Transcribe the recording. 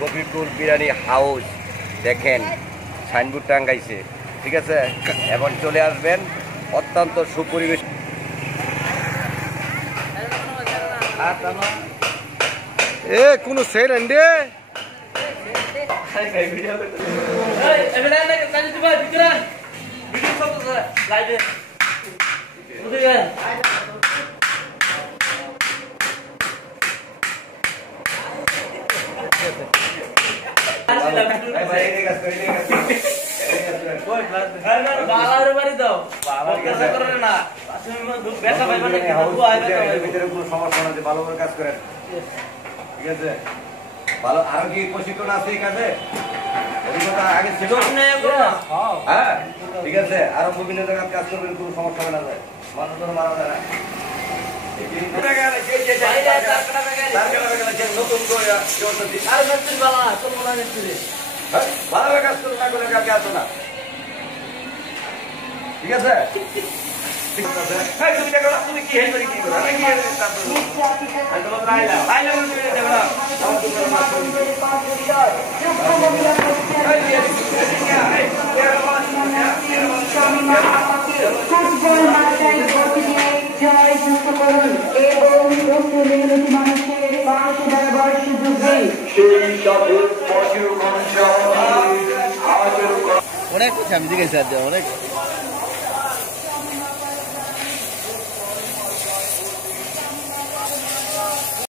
গফিরপুর biryani house দেখেন signboard টাঙ্গাইছে, ঠিক আছে। এখন চলে আসবেন, অত্যন্ত সুপরিবেশ। এ কোনো সের এন্ডে ভালো কাজ করেন, ঠিক আছে। ভালো আরো কি প্রশিক্ষণ আছে এই কাজে? অভিজ্ঞতা আগে ছিল? হ্যাঁ, ঠিক আছে। আরো বিভিন্ন জায়গায় কাজ করবেন, কোনো সমস্যা হবে না। মানুষ মারা যায় না। ভালোভাবে কাজ করুন, না করে কাকে আসো না, ঠিক আছে। তুমি কি হেল্প কি করো? অনেক আমি জিজ্ঞাসা অনেক